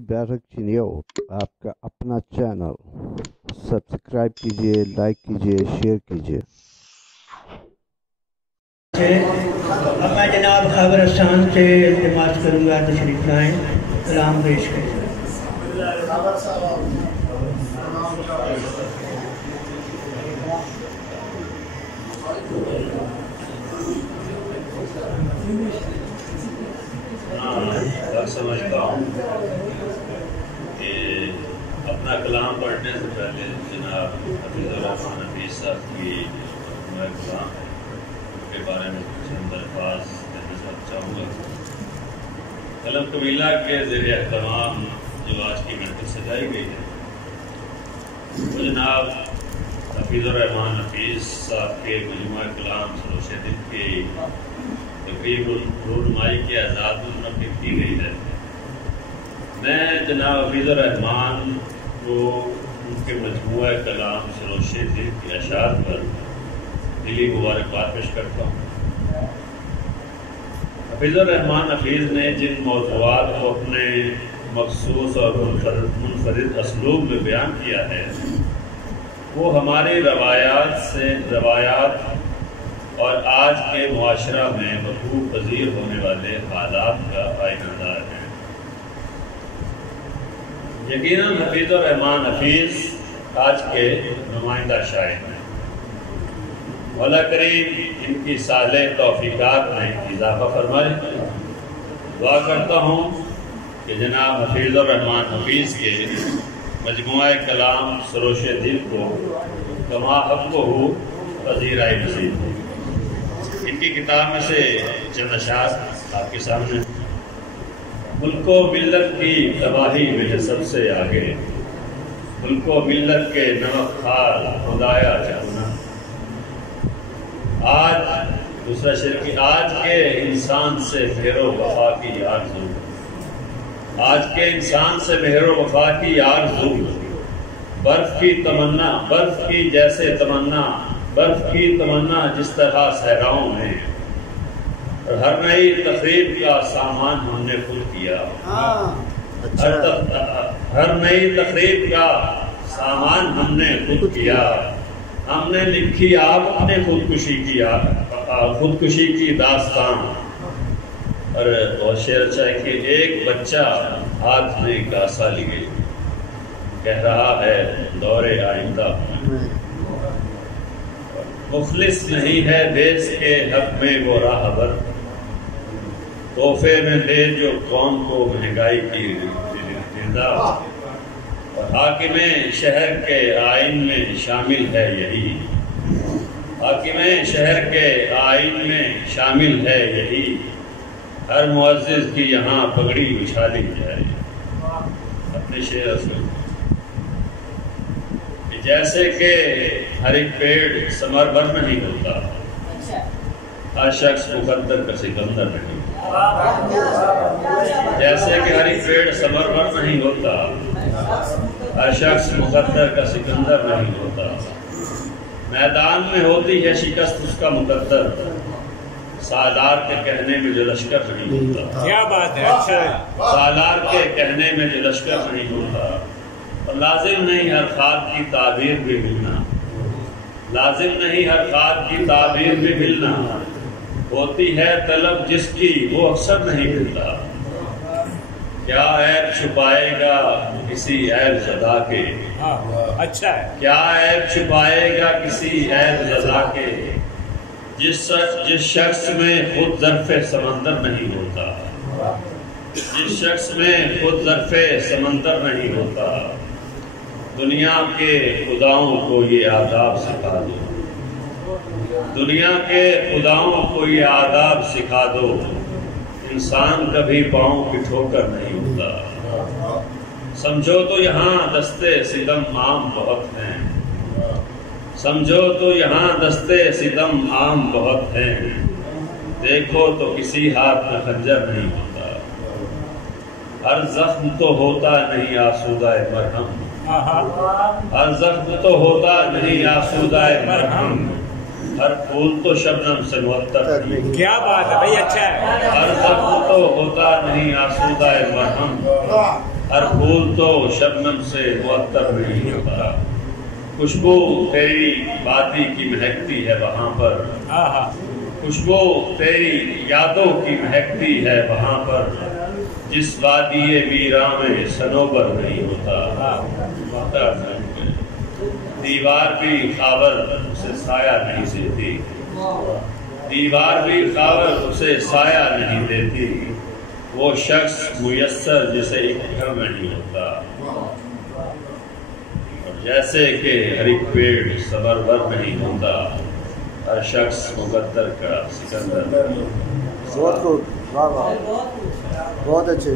Barrack चिनियो आपका अपना channel subscribe कीजिए, लाइक कीजिए, शेयर कीजिए। अब मैं जनाब खबरस्तान से इल्तिमास करूँगा तशरीफ लाएँ, सलाम पेश करें। समझता हूँ कि अपना कलाम पढ़ने से पहले जनाब हफीज़ुर रहमान हफीज़ साहब की कलाम है के बारे में कुछ चंद अल्फाज कहना चाहूँगा। कलम कबीला के ज़रिए तमाम जो आज की महफिल सजाई गई है वो जनाब हफीज़ुर रहमान हफीज़ साहब के मजमूआ कलाम सरोशे दिल की रूनुमाई के आज़ाद में मुनक़िद की गई है। मैं जनाब हफीज़ुर रहमान को उनके मजमूआ कलाम सरोशे दिल के अशार पर दिली मुबारकबाद पेश करता हूँ। हफीज़ुर रहमान हफीज़ ने जिन मौज़ूआत को अपने मखसूस और मुनफरिद असलूब में बयान किया है वो हमारे रवायात और आज के मुआशरा में मक़बूल पज़ीर होने वाले हालात का आइनादार है। यकीनन हफीज़ुर रहमान हफीज़ आज के नुमाइंदा शायर हैं। मौला करीम इनकी साले तौफ़ीक़ात में इजाफ़ा फरमाए। दुआ करता हूँ कि जनाब हफीज़ुर रहमान हफीज़ के मजमूआ कलाम सरोशे दिल को कमा हक़्क़ुहु पज़ीराए नसीब। इनकी किताब में से चंद अशार आपके सामने। मुल्को मिल्लत की तबाही में सबसे आगे, मुल्को मिल्लत के नमक खार खुदाया जाना। आज दूसरा शेर की आज के इंसान से मेहरो वफा की आरज़ू, आज के इंसान से मेहरो वफा की आरज़ू, बर्फ की तमन्ना, बर्फ की जैसे तमन्ना, बर्फ की तमन्ना जिस तरह सहराओं में, और हर नई तकरीब का सामान हमने खुद किया। हर नई तकरीब का सामान हमने खुद किया। हमने लिखी आप अपने खुदकुशी की दास्तान। और बहुत शेर अच्छा है कि एक बच्चा हाथ में कासा लिए कह रहा है दौरे आइंदा, मुखलिस नहीं है देश के हक में वो राहबर, तोहफे में दे जो कौम को महंगाई की रिदा, और हाकिमे शहर के आइन में शामिल है यही, हाकिमे शहर के आइन में शामिल है यही, हर मुअज़्ज़िज़ की यहाँ पगड़ी उछाली जाए। अपने शेर से जैसे कि हर एक पेड़ समरभर नहीं होता, हर शख्स मुकद्दर का सिकंदर नहीं। जैसे कि हर एक पेड़ समरभर नहीं होता, हर शख्स मुकद्दर का सिकंदर नहीं होता। मैदान में होती है शिकस्त उसका मुकद्दर, सालार के कहने में जो लश्कर नहीं होता। क्या बात है, अच्छा है। सालार के कहने में जो लश्कर नहीं होता। और लाजिम नहीं हर ख्वाब की ताबीर भी मिलना, लाजिम नहीं हर ख्वाब की ताबीर भी मिलना, होती है तलब जिसकी वो अक्सर नहीं मिलता। क्या ऐब छुपाएगा किसी ऐब ज़दा के, अच्छा है। क्या ऐब छुपाएगा किसी ऐब ज़दा के, जिस शख्स में खुद ज़र्फ़े समंदर नहीं होता, जिस शख्स में खुद ज़र्फ़े समंदर नहीं होता। दुनिया के खुदाओं को ये आदाब सिखा दो, दुनिया के खुदाओं को ये आदाब सिखा दो, इंसान कभी पाँव की ठोकर नहीं होता। समझो तो यहाँ दस्ते सितम आम बहुत हैं, समझो तो यहाँ दस्ते सितम आम बहुत हैं, देखो तो किसी हाथ में खंजर नहीं होता। हर जख्म तो होता नहीं आसूदा मरहम, हर जख्म तो होता नहीं आसूदा मरहम, हर फूल तो शबनम से मुअत्तर नहीं। क्या बात है भाई, अच्छा है। हर जख्म तो होता नहीं आसूदा मरहम, ہر پھول تو شبنم سے معطر نہیں ہوتا، خوشبو تیری وادی کی مہکتی ہے وہاں پر، خوشبو تیری یادوں کی مہکتی ہے وہاں پر، جس وادی ویراں میں صنوبر نہیں ہوتا، دیوار بھی خاور اسے سایہ نہیں دیتی، دیوار بھی خاور اسے سایہ نہیں دیتی، وہ شخص میسر جسے ایک گھر نہیں ہوتا، اور جیسے کہ ہر ایک پیڑ سبرور نہیں ہوتا، ہر شخص مقدر کا سکندر۔ بہت خوب، واہ واہ، بہت اچھے۔